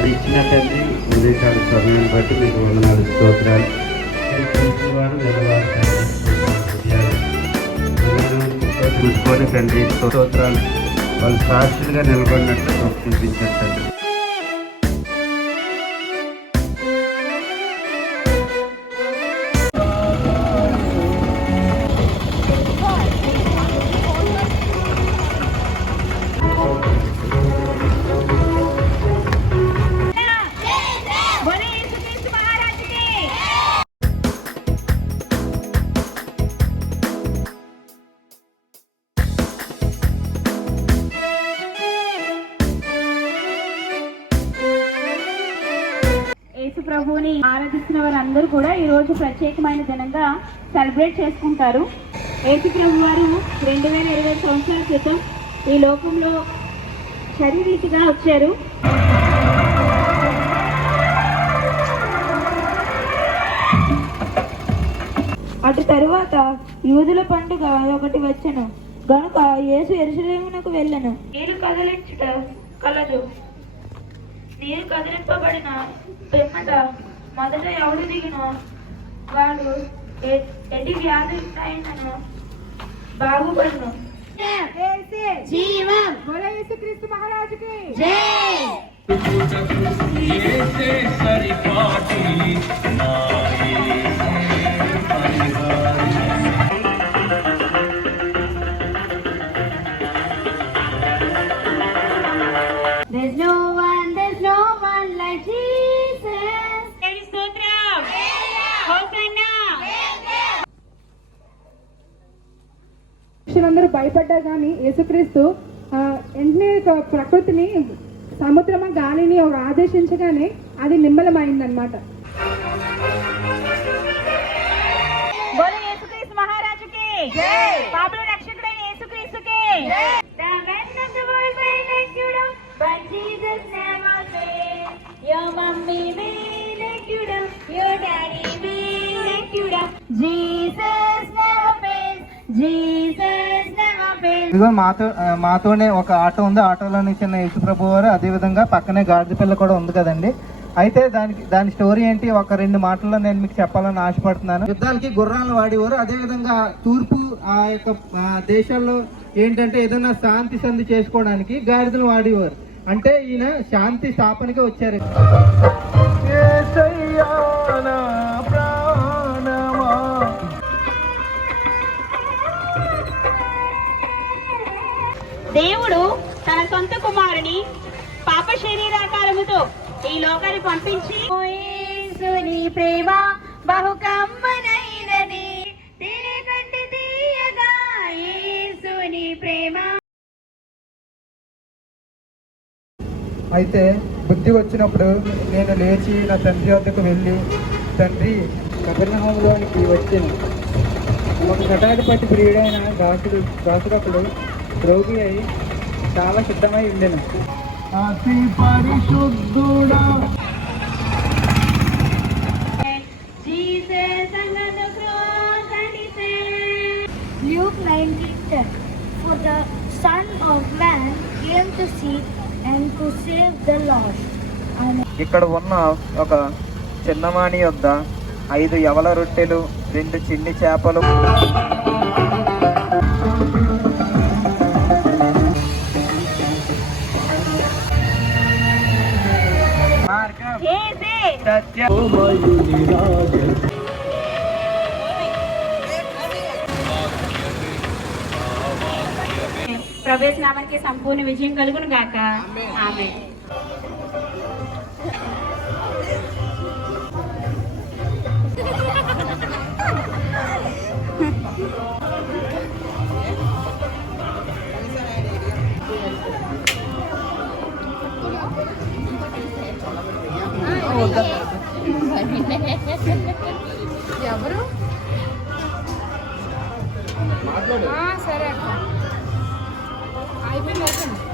మరి ఇచ్చిన తండ్రి ఉదయకాల సమయాన్ని బట్టి మీకు వందనాలు, స్తోత్రాలు. వారు చూసుకొని తండ్రి స్తోత్రాలు వాళ్ళు సాక్షులుగా నిలబడినట్లు చూపించారు తండ్రి. యేసు ప్రభువుని ఆరాధిస్తున్న వారందరూ కూడా ఈ రోజు ప్రత్యేకమైన దినంగా సెలబ్రేట్ చేసుకుంటారు. యేసు ప్రభు వారు 2020 సంవత్సరాల క్రితం ఈ లోకంలో శరీరీతిగా వచ్చారు. అటు తరువాత యూదుల పండుగ ఒకటి వచ్చెను గనుక యేసు యెరూషలేమునకు వెళ్ళెను. నీరు కదిలించుట కలదు. నీరు కదిలింపబడిన పిమ్మట మొదట ఎవడు దిగినో వాడు ఎట్టి వ్యాధి అయినను బాగుపడును. జీవం యేసుక్రీస్తు మహారాజుకి జై. There's no one like Jesus. స్తోత్రం. హోసన్నా. అందరూ భయపడ్డారు కానీ యేసుక్రీస్తు వెంటనే ప్రకృతిని, సముద్రమ గాలిని ఆదేశించగానే అది నిమ్మలమైందన్నమాట. యేసుక్రీస్తు మహారాజుకి జై. పాపుల రక్షకుడైన యేసుక్రీస్తుకి జై. But Jesus never failed. Your mommy may let you down. Your daddy may let you down. Jesus never fails. Jesus never fails. ఇదిగో మాతోనే ఒక ఆటో ఉంది. ఆటోలోని చిన్న యేసుప్రభు వారు, అదేవిధంగా పక్కనే గాడిద పిల్ల కూడా ఉంది కదండి. అయితే దాని స్టోరీ ఏంటి ఒక 2 మాటల్లో నేను మీకు చెప్పాలని ఆశపడుతున్నాను. యుద్ధాలకి గుర్రాలను వాడేవారు. అదేవిధంగా తూర్పు ఆ యొక్క దేశాల్లో ఏంటంటే ఏదైనా శాంతి సంధి చేసుకోవడానికి గాడిదలు వాడేవారు. అంటే ఈయన శాంతి స్థాపనకి వచ్చారు. దేవుడు తన సొంత కుమారుని పాప శరీరాకారముతో ఈ లోకాన్ని పంపించి యేసుని ప్రేమ బహుకమ్మనైనది, తేనె కంటే తీయగా యేసుని ప్రేమ. అయితే బుద్ధి వచ్చినప్పుడు నేను లేచి నా తండ్రి వద్దకు వెళ్ళి, తండ్రి కపెర్నహూములోనికి వచ్చాను. ఒక కటాటి పట్టి ప్రియుడైన దాసుడొకడు రోగి అయి చాలా సిద్ధమై ఉండెను. అతి పరిశుద్ధుడా Luke 19:10. For the Son of Man came to seek and to save the lost. ఇక్కడ ఉన్న ఒక చిన్నవాణి యొద్ద 5 యవల రొట్టెలు, 2 చిన్ని చేపలు, ప్రవేశనామానికి సంపూర్ణ విజయం కలుగును గాక. ఆమేన్. ఎవరు సరే అక్క అయిపోయింది.